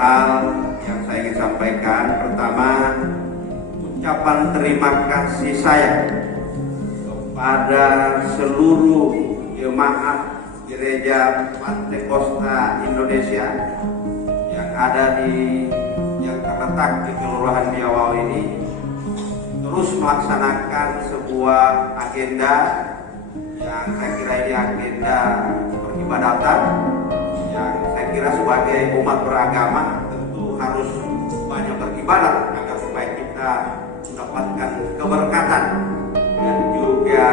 hal yang saya ingin sampaikan. Pertama, ucapan terima kasih saya kepada seluruh jemaat Gereja Pantekosta Indonesia yang terletak di Kelurahan Biawau ini, terus melaksanakan sebuah agenda yang saya kira ini agenda peribadatan, yang saya kira sebagai umat beragama tentu harus banyak beribadat agar supaya kita mendapatkan keberkatan dan juga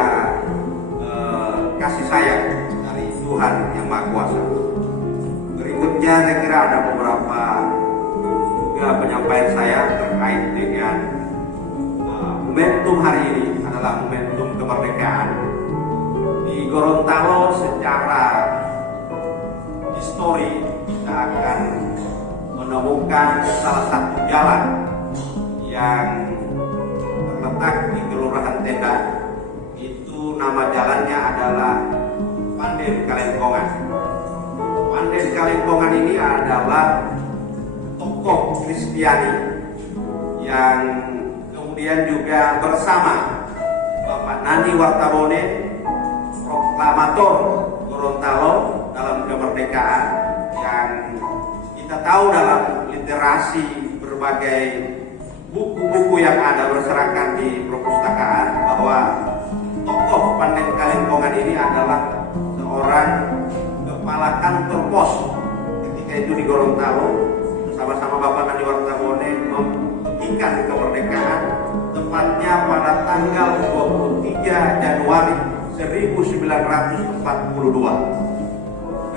kasih sayang dari Tuhan yang Maha Kuasa. Berikutnya saya kira ada beberapa juga penyampaian saya terkait dengan momentum hari ini adalah momentum kemerdekaan. Di Gorontalo secara histori kita akan menemukan salah satu jalan yang terletak di Kelurahan Tenda. Itu nama jalannya adalah Panden Kalengkongan. Panden Kalengkongan ini adalah tokoh Kristiani yang kemudian juga bersama Bapak Nani Wartabone, proklamator Gorontalo dalam kemerdekaan, yang kita tahu dalam literasi berbagai buku-buku yang ada berserakan di perpustakaan bahwa tokoh Panden Kalengkongan ini adalah seorang kepala kantor pos ketika itu di Gorontalo, bersama-sama Bapak Nani Wartabone membuktikan kemerdekaan tepatnya pada tanggal 23 Januari 1942.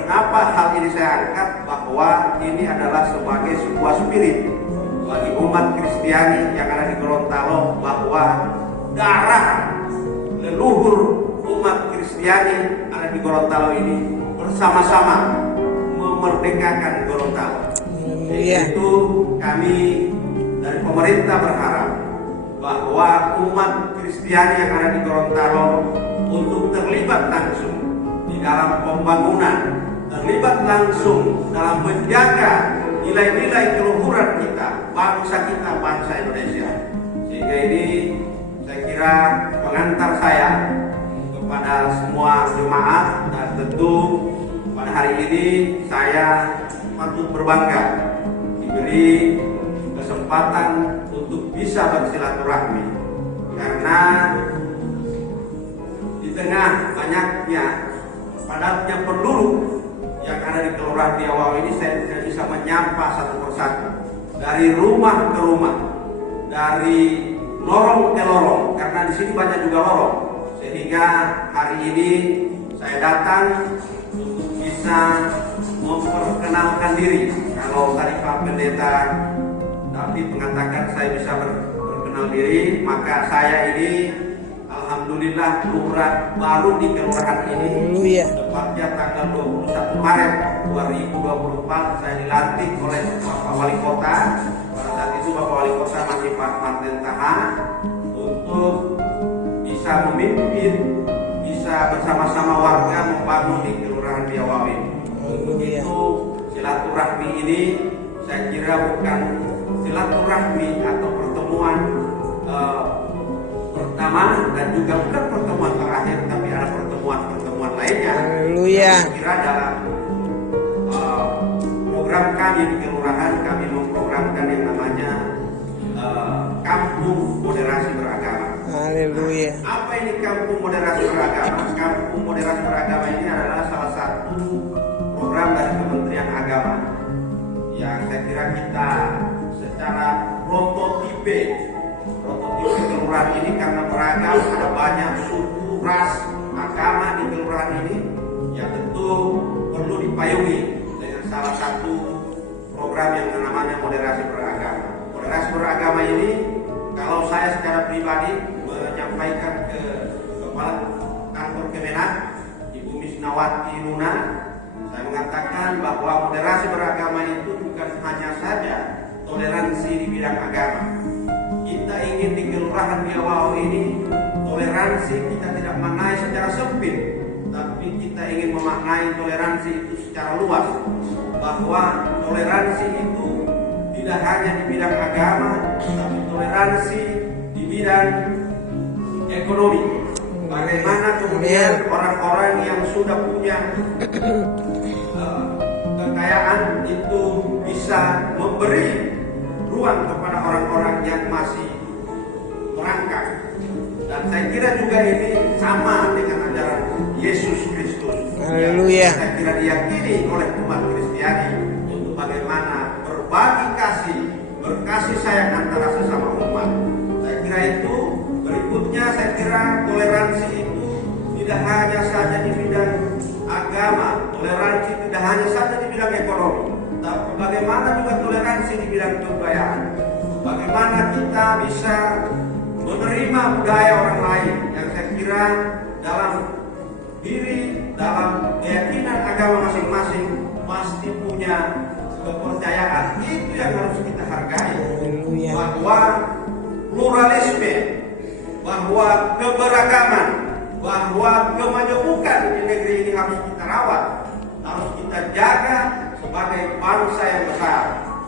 Kenapa hal ini saya angkat? Bahwa ini adalah sebagai sebuah spirit bagi umat Kristiani yang ada di Gorontalo, bahwa darah leluhur umat Kristiani ada di Gorontalo ini bersama-sama memerdekakan Gorontalo. Itu kami dari pemerintah berharap bahwa umat Kristiani yang ada di Gorontalo untuk terlibat langsung di dalam pembangunan, terlibat langsung dalam menjaga nilai-nilai keluhuran kita, bangsa Indonesia. Sehingga ini saya kira pengantar saya kepada semua jemaat, dan tentu pada hari ini saya patut berbangga diberi kesempatan untuk bisa bersilaturahmi, karena di tengah banyaknya padatnya penduduk yang ada di Kelurahan Biawau ini, saya tidak bisa menyapa satu persatu dari rumah ke rumah, dari lorong ke lorong, karena di sini banyak juga lorong. Sehingga hari ini saya datang untuk bisa memperkenalkan diri. Kalau tadi Pak Pendeta David mengatakan saya bisa berkenal diri, maka saya ini alhamdulillah lurah baru di kelurahan ini. Tepatnya tanggal 21 Maret 2024 saya dilantik oleh Bapak Wali Kota. Pada saat itu Bapak Wali Kota masih Pak Martin Taha, untuk bisa memimpin, bisa bersama-sama warga membangun di Kelurahan Biawau ini. Untuk itu silaturahmi ini saya kira bukan silaturahmi atau pertemuan pertama, dan juga bukan pertemuan terakhir, tapi ada pertemuan lainnya. Saya kira dalam program kami di kelurahan, kami memprogramkan yang namanya Kampung Moderasi Beragama. Haleluya. Apa ini Kampung Moderasi Beragama? Kampung Moderasi Beragama ini adalah salah satu program dari Kementerian Agama yang saya kira kita secara prototipe kelurahan ini, karena beragam, ada banyak suku, ras, agama di kelurahan ini, yang tentu perlu dipayungi dengan salah satu program yang namanya moderasi beragama. Moderasi beragama ini, kalau saya secara pribadi menyampaikan ke Kepala Kantor Kemenak, Ibu Misnawati Luna, saya mengatakan bahwa moderasi beragama itu bukan hanya saja toleransi di bidang agama. Kita ingin di Kelurahan Biawau ini toleransi kita tidak maknai secara sempit, tapi kita ingin memaknai toleransi itu secara luas, bahwa toleransi itu tidak hanya di bidang agama, tapi toleransi di bidang ekonomi. Bagaimana kemudian orang-orang yang sudah punya kekayaan itu bisa memberi ruang kepada orang-orang yang masih merangkak. Dan saya kira juga ini sama dengan ajaran Yesus Kristus. Haleluya. Saya kira diyakini oleh umat Kristiani untuk bagaimana berbagi kasih, berkasih sayang antara sesama umat. Saya kira itu. Berikutnya saya kira toleransi itu tidak hanya saja di bidang agama, toleransi tidak hanya saja di bidang ekonomi, tapi bagaimana juga toleransi di bidang kebudayaan. Bagaimana kita bisa menerima budaya orang lain yang saya kira dalam keyakinan agama masing-masing pasti punya kepercayaan. Itu yang harus kita hargai. Bahwa pluralisme, bahwa keberagaman, bahwa kemajemukan di negeri ini harus kita rawat, harus kita jaga sebagai bangsa yang besar.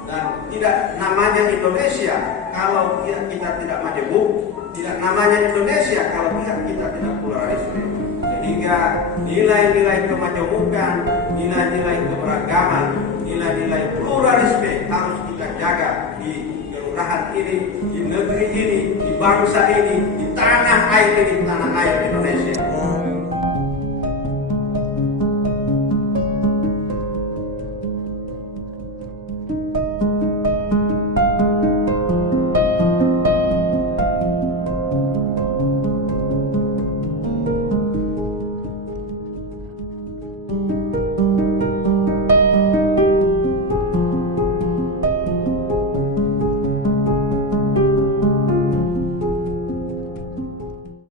Dan tidak namanya Indonesia kalau kita tidak majemuk, tidak namanya Indonesia kalau kita tidak pluralisme. Sehingga nilai-nilai kemajemukan, nilai-nilai keberagaman, nilai-nilai pluralisme harus kita jaga di kelurahan ini, di negeri ini, di bangsa ini, di tanah air ini, tanah air Indonesia.